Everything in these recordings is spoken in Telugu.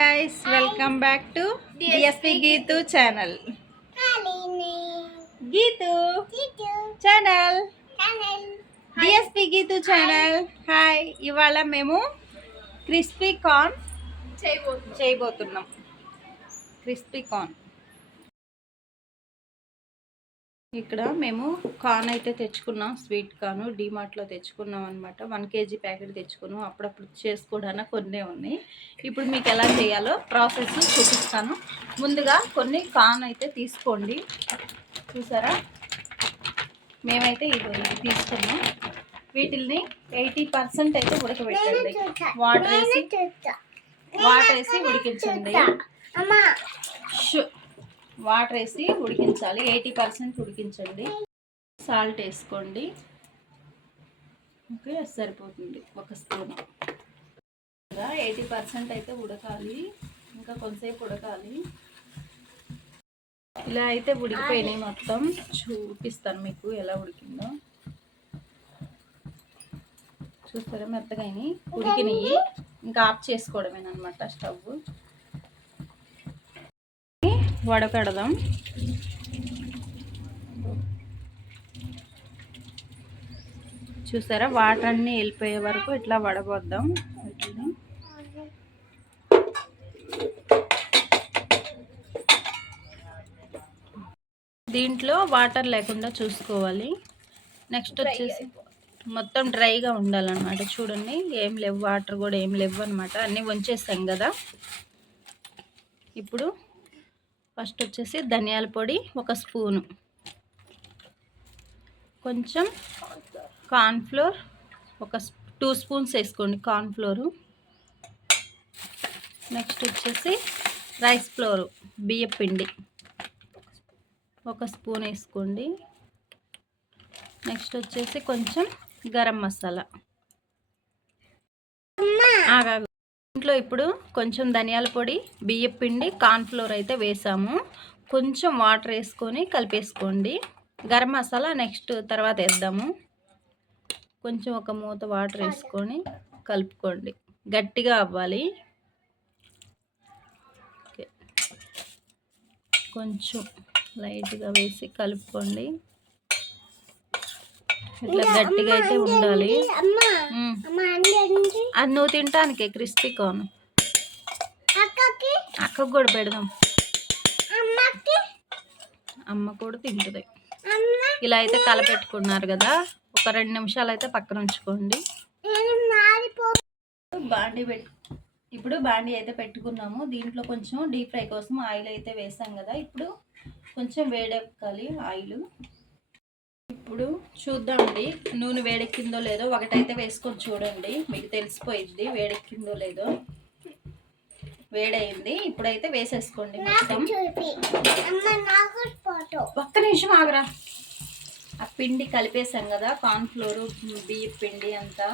Guys, welcome back to DSP Geetu channel. Geetu channel. DSP Geetu channel. Hi, ఇవాళ మేము క్రిస్పీ కార్న్ చేయబోతున్నాం. క్రిస్పీ కార్న్ ఇక్కడ మేము కార్న్ అయితే తెచ్చుకున్నాం. స్వీట్ కార్న్ డీమార్ట్లో తెచ్చుకున్నాం అనమాట. 1 kg ప్యాకెట్ తెచ్చుకున్నాం. అప్పుడప్పుడు చేసుకోవడానికి కొన్ని ఉన్నాయి. ఇప్పుడు మీకు ఎలా చేయాలో ప్రాసెస్ చూపిస్తాను. ముందుగా కొన్ని కార్న్ అయితే తీసుకోండి. చూసారా, మేమైతే ఇది తీసుకున్నాం. వీటిల్ని 80% అయితే ఉడకబెట్టండి. వాటర్ వేసి ఉడికించండి. వాటర్ వేసి ఉడికించాలి. 80% ఉడికించండి. సాల్ట్ వేసుకోండి. ఓకే, సరిపోతుంది. 1 స్పూన్. 80% అయితే ఉడకాలి. ఇంకా కొంతసేపు ఉడకాలి. ఇలా అయితే ఉడికిపోయినాయి. మొత్తం చూపిస్తాను మీకు ఎలా ఉడికిందో. చూస్తారా, మెత్తగా ఉడికినాయి. ఇంకా ఆఫ్ చేసుకోవడమేనమాట స్టవ్. వడకడదాం. చూసారా, వాటర్ అన్నీ వెళ్ళిపోయే వరకు ఇట్లా వడబోద్దాం. దీంట్లో వాటర్ లేకుండా చూసుకోవాలి. నెక్స్ట్ వచ్చేసి మొత్తం డ్రైగా ఉండాలన్నమాట. చూడండి, ఏం లేవు, వాటర్ కూడా ఏం లేవు అనమాట. అన్నీ వంచేసాం కదా. ఇప్పుడు ఫస్ట్ వచ్చేసి ధనియాల పొడి 1 స్పూను, కొంచెం కార్న్ఫ్లోర్ 2 స్పూన్స్ వేసుకోండి కార్న్ఫ్లోరు. నెక్స్ట్ వచ్చేసి రైస్ ఫ్లోరు, బియ్యం పిండి 1 స్పూన్ వేసుకోండి. నెక్స్ట్ వచ్చేసి కొంచెం గరం మసాలా. ఇంట్లో ఇప్పుడు కొంచెం ధనియాల పొడి, బియ్యం పిండి, కార్న్ఫ్లోర్ అయితే వేసాము. కొంచెం వాటర్ వేసుకొని కలిపేసుకోండి. గరం మసాలా నెక్స్ట్ తర్వాత వేద్దాము. కొంచెం ఒక మూత వాటర్ వేసుకొని కలుపుకోండి. గట్టిగా అవ్వాలి. ఓకే, కొంచెం లైట్గా వేసి కలుపుకోండి. ఇట్లా గట్టిగా అయితే ఉండాలి. అది నువ్వు తింటానికి క్రిస్పీ కార్న్. అక్కకు కూడా పెడదాం, అమ్మ కూడా తింటుంది. ఇలా అయితే కలపెట్టుకున్నారు కదా, ఒక 2 నిమిషాలు అయితే పక్కన ఉంచుకోండి. ఇప్పుడు బాండీ అయితే పెట్టుకున్నాము. దీంట్లో కొంచెం డీప్ ఫ్రై కోసం ఆయిల్ అయితే వేసాం కదా. ఇప్పుడు కొంచెం వేడెక్కాలి ఆయిల్. ఇప్పుడు చూద్దామండి నూనె వేడెక్కిందో లేదో. ఒకటైతే వేసుకొని చూడండి, మీకు తెలిసిపోయింది వేడెక్కిందో లేదో. వేడయింది. ఇప్పుడైతే వేసేసుకోండి మొత్తం. 1 నిమిషం ఆగరా. ఆ పిండి కలిపేసాం కదా, కార్న్ఫ్లోరు, బియ్యం పిండి అంతా,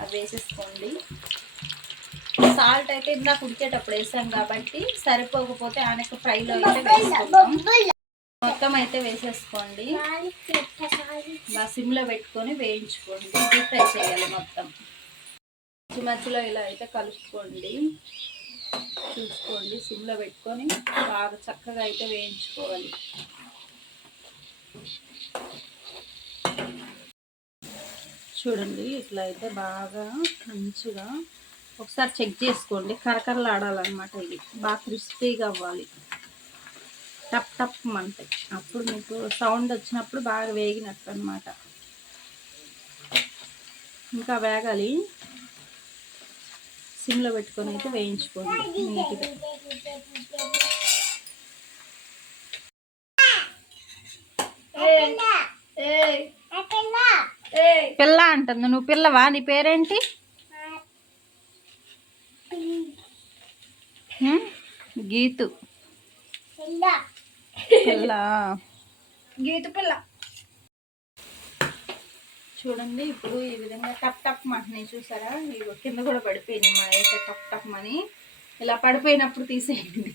అవి వేసేసుకోండి. సాల్ట్ అయితే ఇందాక ఉడికేటప్పుడు వేసాం కాబట్టి సరిపోకపోతే ఆనక ఫ్రైలో అయితే వేసుకుంటాం. మొత్తం అయితే వేసేసుకోండి. సిమ్లో పెట్టుకొని వేయించుకోండి. డీప్ ఫ్రై చేయాలి మొత్తం. మధ్యలో ఇలా అయితే కలుపుకోండి. చూసుకోండి, సిమ్లో పెట్టుకొని బాగా చక్కగా అయితే వేయించుకోవాలి. చూడండి, ఇట్లా అయితే బాగా మంచిగా ఒకసారి చెక్ చేసుకోండి. కరకరలాడాలన్నమాట. ఇది బాగా క్రిస్పీగా అవ్వాలి. టప్ టప్ అంటే అప్పుడు మీకు సౌండ్ వచ్చినప్పుడు బాగా వేగినట్టు అనమాట. ఇంకా వేగాలి. సిమ్లో పెట్టుకొని అయితే వేయించుకోండి నీట్గా. పిల్ల అంటుంది. నువ్వు పిల్లవా? నీ పేరేంటి? గీతు పిల్ల. గీతు పిల్ల. చూడండి, ఇప్పుడు ఈ విధంగా టప్ టప్ మంటున్నాయి. చూసారా, ఇవి కింద కూడా పడిపోయినాయి. మా అయితే టప్ టప్ అని ఇలా పడిపోయినప్పుడు తీసేయండి.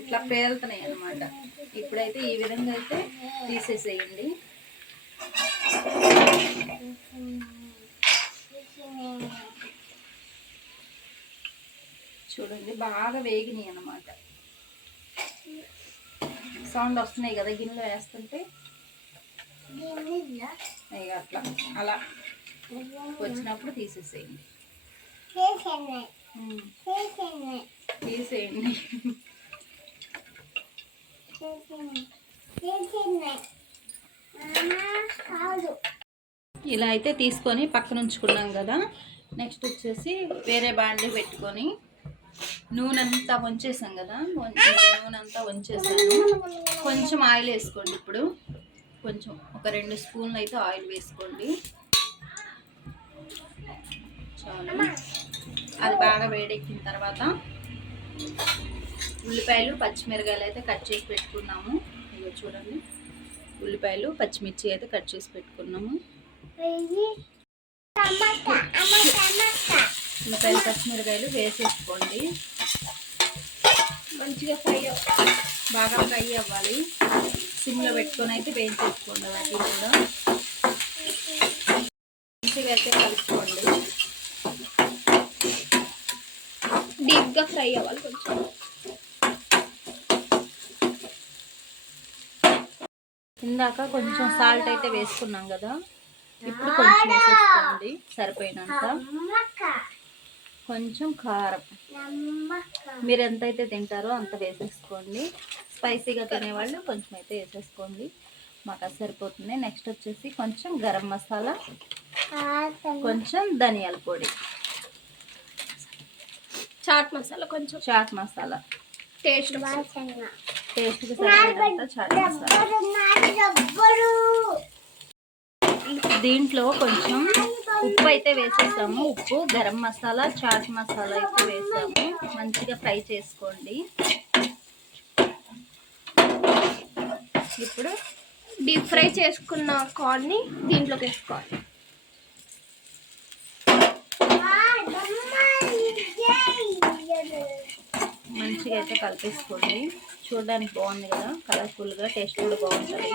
ఇట్లా పేలుతున్నాయి అన్నమాట. ఇప్పుడైతే ఈ విధంగా అయితే తీసేసేయండి. చూడండి బాగా వేగినాయి అన్నమాట. సౌండ్ వస్తున్నాయి కదా గిన్నెలో వేస్తుంటే. అట్లా అలా వచ్చినప్పుడు తీసేసేయండి. తీసేయండి. ఇలా అయితే తీసుకొని పక్కన ఉంచుకున్నాం కదా. నెక్స్ట్ వచ్చేసి వేరే బాండ్లీ పెట్టుకొని నూనె అంతా వంచేసాం కదా. నూనె అంతా వంచేసాను. కొంచెం ఆయిల్ వేసుకోండి. ఇప్పుడు కొంచెం ఒక 2 స్పూన్లు అయితే ఆయిల్ వేసుకోండి చాలు. అది బాగా వేడెక్కిన తర్వాత ఉల్లిపాయలు పచ్చిమిరకాయలు అయితే కట్ చేసి పెట్టుకున్నాము. ఇదిగో చూడండి, ఉల్లిపాయలు పచ్చిమిర్చి అయితే కట్ చేసి పెట్టుకున్నాము. ఉల్లిపాయలు పచ్చిమిరకాయలు వేసేసుకోండి. మంచిగా బాగా ఫ్రై అవ్వాలి. సిమ్లో పెట్టుకొని అయితే వేయించేసుకోండి. వాటిని కూడా మంచిగా అయితే కలుపుకోండి. డీప్గా ఫ్రై అవ్వాలి కొంచెం. ఇందాక కొంచెం సాల్ట్ అయితే వేసుకున్నాం కదా, ఇప్పుడు కొంచెం వేసేసుకోండి సరిపోయినంత. కొంచెం కారం మీరు ఎంతైతే తింటారో అంత వేసేసుకోండి. స్పైసీగా తినేవాళ్ళు కొంచెం అయితే వేసేసుకోండి. మాకు అది సరిపోతుంది. నెక్స్ట్ వచ్చేసి కొంచెం గరం మసాలా, కొంచెం ధనియాల పొడి, చాట్ మసాలా, కొంచెం చాట్ మసాలా, టేస్ట్కి సరిపోయినంత చాట్ మసాలా. దీంట్లో కొంచెం ఉప్పు అయితే వేసేసాము. ఉప్పు, గరం మసాలా, చాట్ మసాలా అయితే వేసాము. మంచిగా ఫ్రై చేసుకోండి. ఇప్పుడు డీప్ ఫ్రై చేసుకున్న కార్న్ని దీంట్లోకి వేసుకోవాలి. మంచిగా అయితే కలిపేసుకోండి. చూడడానికి బాగుంది కదా, కలర్ఫుల్గా, టేస్ట్ కూడా బాగుంటుంది.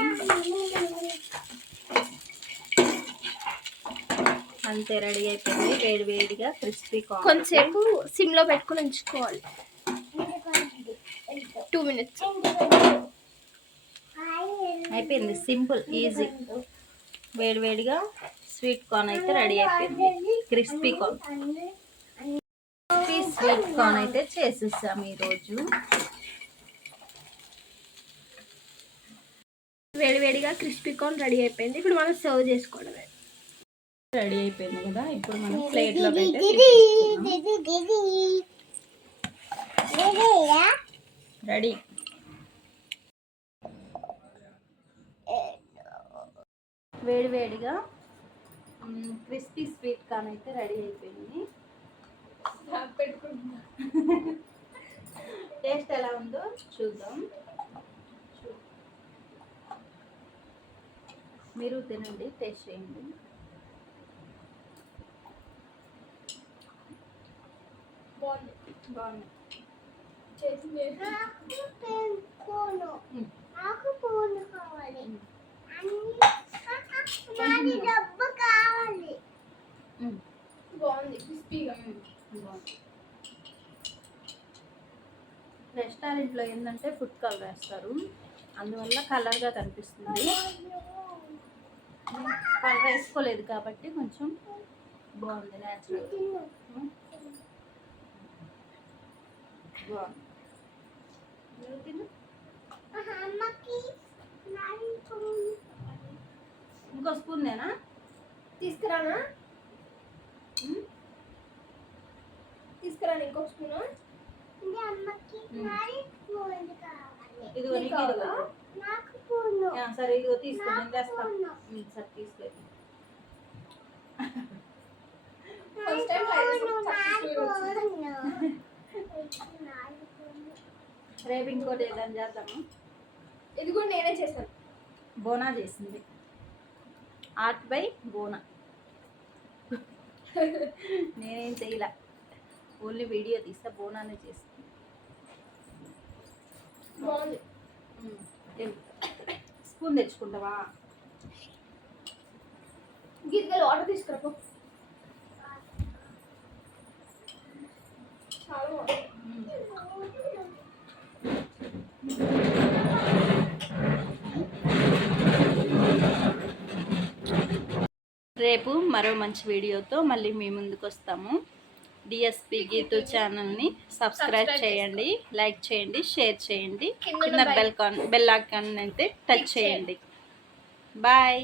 అంతే, రెడీ అయిపోయింది. వేడి వేడిగా క్రిస్పీ కార్న్. కొంచెంసేపు సిమ్లో పెట్టుకుని ఉంచుకోవాలి. 2 minutes అయిపోయింది. Simple, easy. వేడి వేడిగా స్వీట్ కార్న్ అయితే రెడీ అయిపోయింది. క్రిస్పీ కార్న్, స్వీట్ కార్న్ అయితే చేసేసాము ఈరోజు. వేడి వేడిగా క్రిస్పీ కార్న్ రెడీ అయిపోయింది. ఇప్పుడు మనం సర్వ్ చేసుకోవడమే. రెడీ అయిపోయింది కదా, ఇప్పుడు మనం ప్లేట్లో రెడీ. వేడి వేడిగా క్రిస్పీ స్వీట్ కార్న్ అయితే రెడీ అయిపోయింది. టేస్ట్ ఎలా ఉందో చూద్దాం. మీరు తినండి, టేస్ట్ చేయండి. బాగుంది. రెస్టారెంట్లో ఏంటంటే ఫుడ్ కలర్ వేస్తారు, అందువల్ల కలర్గా కనిపిస్తుంది. కలర్ వేసుకోలేదు కాబట్టి కొంచెం బాగుంది, న్యాచురల్ బాగుంది. ఇంకో స్పూన్ నేనా తీసుకురానా? తీసుకురాను ఇంకొక స్పూను. ఇదిగో సరే, ఇదిగో తీసుకోండి. సరే తీసుకోండి. రేపు ఇంకోటి ఏదైనా చేద్దాము. ఇది కూడా నేనే చేశాను. బోనా చేసింది. Art by Bona. నేనేం చేయలే, ఓన్లీ వీడియో తీస్తా. బోనానే చేస్తాను. బాగుంది. స్పూన్ తెచ్చుకుంటావా? గిద్దలు ఆర్డర్ తీసుకురాపో. రేపు మరో మంచి వీడియోతో మళ్ళీ మీ ముందుకు వస్తాము. డిఎస్పి గీతు ఛానల్ని సబ్స్క్రైబ్ చేయండి, లైక్ చేయండి, షేర్ చేయండి, కింద బెల్ ఐకాన్ అయితే టచ్ చేయండి. బాయ్.